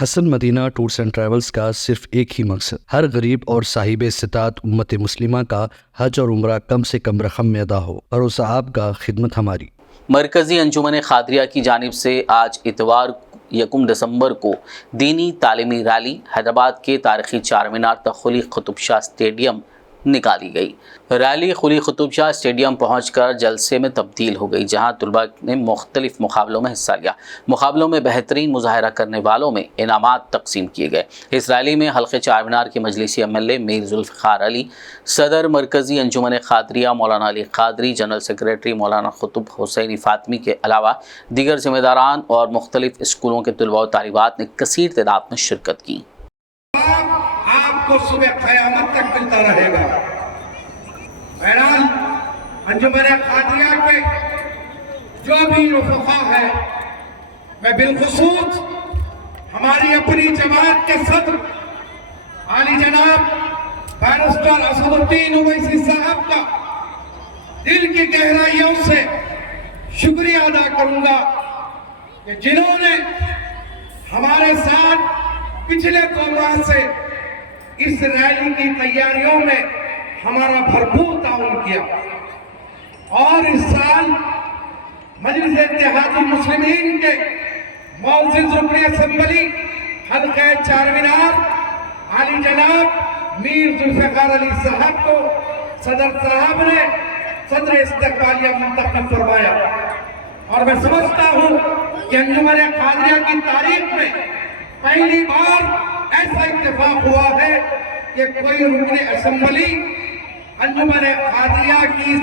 Hasan Madina tours and travels کا صرف ایک ہی مقصد ہر غریب اور صاحب استطاعت امت مسلمہ کا حج اور عمرہ کم سے کم رقم میں ادا ہو، بھروسہ آپ کا، خدمت ہماری۔ مرکزی انجمن خادریہ کی جانب سے آج اتوار 1 دسمبر کو دینی تعلیمی ریلی حیدرآباد کے تاریخی چار مینار تک خلی قطب شاہ اسٹیڈیم نکالی گئی۔ ریلی خلی قطب شاہ اسٹیڈیم پہنچ کر جلسے میں تبدیل ہو گئی، جہاں طلباء نے مختلف مقابلوں میں حصہ لیا۔ مقابلوں میں بہترین مظاہرہ کرنے والوں میں انعامات تقسیم کیے گئے۔ اس ریلی میں حلقے چار مینار کے مجلسی MLA میر ذوالفقار علی، صدر مرکزی انجمن خادریہ مولانا علی قادری، جنرل سیکریٹری مولانا قطب حسینی فاطمی کے علاوہ دیگر ذمہ داران اور مختلف اسکولوں کے طلباء و طالبات نے کثیر تعداد میں شرکت کی۔ آپ کو صبح قیامت تک ملتا رہے گا۔ بہرحال انجمن خادریہ کے جو بھی رفقا ہے، میں بالخصوص ہماری اپنی جماعت کے صدر عالی جناب بیرسٹر اسد الدین اویسی صاحب کا دل کی گہرائیوں سے شکریہ ادا کروں گا کہ جنہوں نے ہمارے ساتھ پچھلے 2 ماہ سے اس ریلی کی تیاریوں میں ہمارا بھرپور تعاون کیا، اور اس سال مجلس اتحاد المسلمین کے معزز رکن اسمبلی حلقہ چار مینار عالی جناب میر ذوالفقار علی صاحب کو صدر صاحب نے صدر استقبالیہ منتخب فرمایا، اور میں سمجھتا ہوں کہ انجمن خادریہ کی تاریخ میں پہلی بار ایسا اتفاق ہوا ہے کہ کوئی رکن اسمبلی انجمن خادریہ کی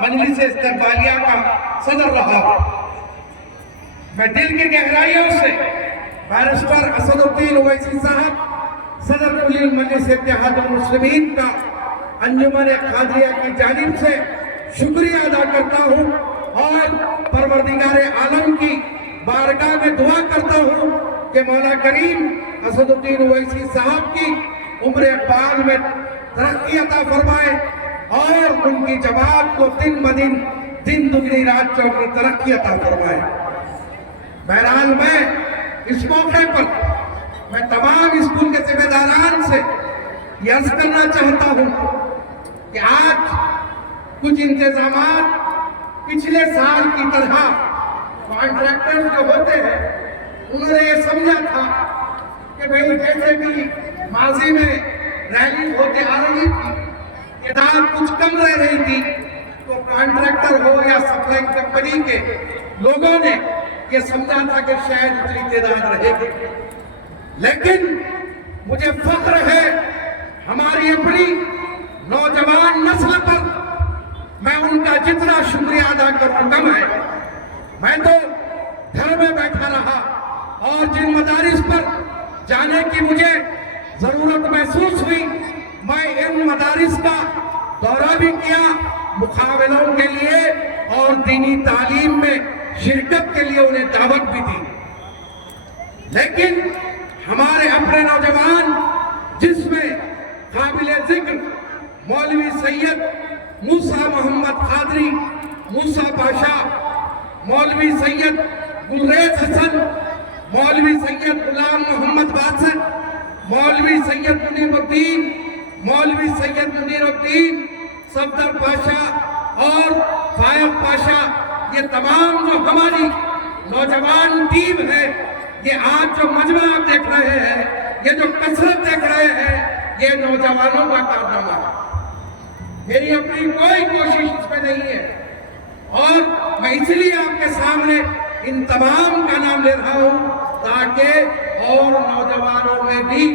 مجلس استقبالیہ کا صدر رہا۔ میں دل کی گہرائیوں سے بیرسٹر اسد الدین اویسی صاحب، صدر کلی مجلس اتحاد المسلمین کا انجمن خادریہ کی جانب سے شکریہ ادا کرتا ہوں، اور پروردگار عالم کی بارگاہ میں دعا کرتا ہوں کہ مولا کریم اسد الدین اویسی صاحب کی عمر اقبال میں ترقی عطا فرمائے، اور ان کی جماعت کو دن بدن دن دگنی رات چوگنی ترقی عطا فرمائے۔ بہرحال میں اس موقع پر میں تمام اسکول کے ذمہ داران سے یہ عرض کرنا چاہتا ہوں کہ آج کچھ انتظامات پچھلے سال کی طرح کانٹریکٹر جو ہوتے ہیں انہوں نے یہ سمجھا تھا کہ بھئی جیسے بھی ماضی میں ریلی ہوتے آ رہی تھی، تعداد کچھ کم رہ رہی تھی، تو کانٹریکٹر ہو یا سپلائی کمپنی کے لوگوں نے یہ سمجھا تھا کہ شاید اتنی تعداد رہے گی، لیکن مجھے فخر ہے ہماری اپنی نوجوان نسل پر، میں ان کا جتنا شکریہ ادا کروں کم ہے۔ میں تو گھر میں بیٹھا رہا، اور جن مدارس پر جانے کی مجھے ضرورت محسوس ہوئی، میں ان مدارس کا دورہ بھی کیا مقابلوں کے لیے، اور دینی تعلیم میں شرکت کے لیے انہیں دعوت بھی دی۔ لیکن ہمارے اپنے نوجوان، جس میں قابل ذکر مولوی سید موسیٰ محمد قادری موسیٰ پاشا، مولوی سید گلریز حسن، مولوی سید غلام محمد باسط، مولوی سید منیر الدین، مولوی سید منیر الدین، صفدر پاشا اور فائق پاشا، یہ تمام جو ہماری نوجوان ٹیم ہے، یہ آج جو مجمع آپ دیکھ رہے ہیں، یہ جو کثرت دیکھ رہے ہیں، یہ نوجوانوں کا کارنامہ ہے۔ میری اپنی کوئی کوشش اس پہ نہیں ہے، اور میں اس لیے آپ کے سامنے ان تمام کا نام لے رہا ہوں تاکہ اور نوجوانوں میں بھی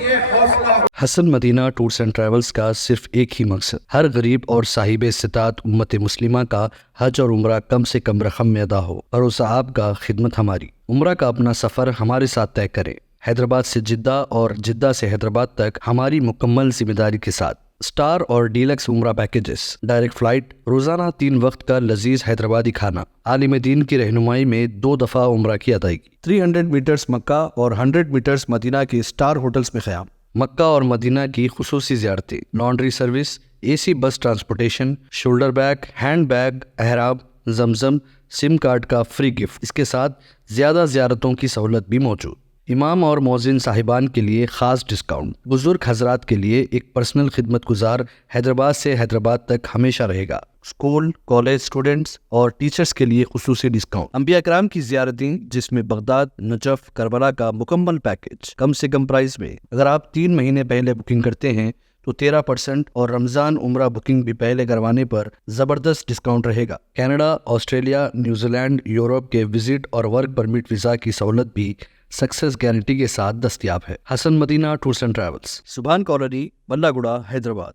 یہ حوصلہ ہو۔ حسن مدینہ ٹورز اینڈ ٹریولز کا صرف ایک ہی مقصد ہر غریب اور صاحب استطاعت امت مسلمہ کا حج اور عمرہ کم سے کم رقم میں ادا ہو، بھروسہ آپ کا، خدمت ہماری۔ عمرہ کا اپنا سفر ہمارے ساتھ طے کریں، حیدرآباد سے جدہ اور جدہ سے حیدرآباد تک ہماری مکمل ذمہ داری کے ساتھ۔ سٹار اور ڈیلکس عمرہ پیکیجز، ڈائریکٹ فلائٹ، روزانہ 3 وقت کا لذیذ حیدرآبادی کھانا، عالم دین کی رہنمائی میں 2 دفعہ عمرہ کی ادائیگی، 300 میٹرز مکہ اور 100 میٹرز مدینہ کے سٹار ہوٹلز میں قیام، مکہ اور مدینہ کی خصوصی زیارتیں، laundry service, AC bus transportation, shoulder bag, hand bag, احرام، زمزم، سم کارڈ کا فری گفٹ، اس کے ساتھ زیادہ زیارتوں کی سہولت بھی موجود۔ امام اور مؤذن صاحبان کے لیے خاص ڈسکاؤنٹ، بزرگ حضرات کے لیے ایک پرسنل خدمت گزار حیدرآباد سے حیدرآباد تک ہمیشہ رہے گا۔ اسکول، کالج اسٹوڈنٹس اور ٹیچرز کے لیے خصوصی ڈسکاؤنٹ۔ انبیاء کرام کی زیارتیں جس میں بغداد، نجف، کربلا کا مکمل پیکج کم سے کم پرائز میں۔ اگر آپ 3 مہینے پہلے بکنگ کرتے ہیں تو 13% اور رمضان عمرہ بکنگ بھی پہلے کروانے پر زبردست ڈسکاؤنٹ رہے گا۔ Canada, Australia, New Zealand, Europe کے وزٹ اور ورک پرمٹ ویزا کی سہولت بھی سکسیس گارنٹی کے ساتھ دستیاب ہے۔ Hasan Madina tours and travels, Subhan colony, بلہ گڑا، حیدرآباد۔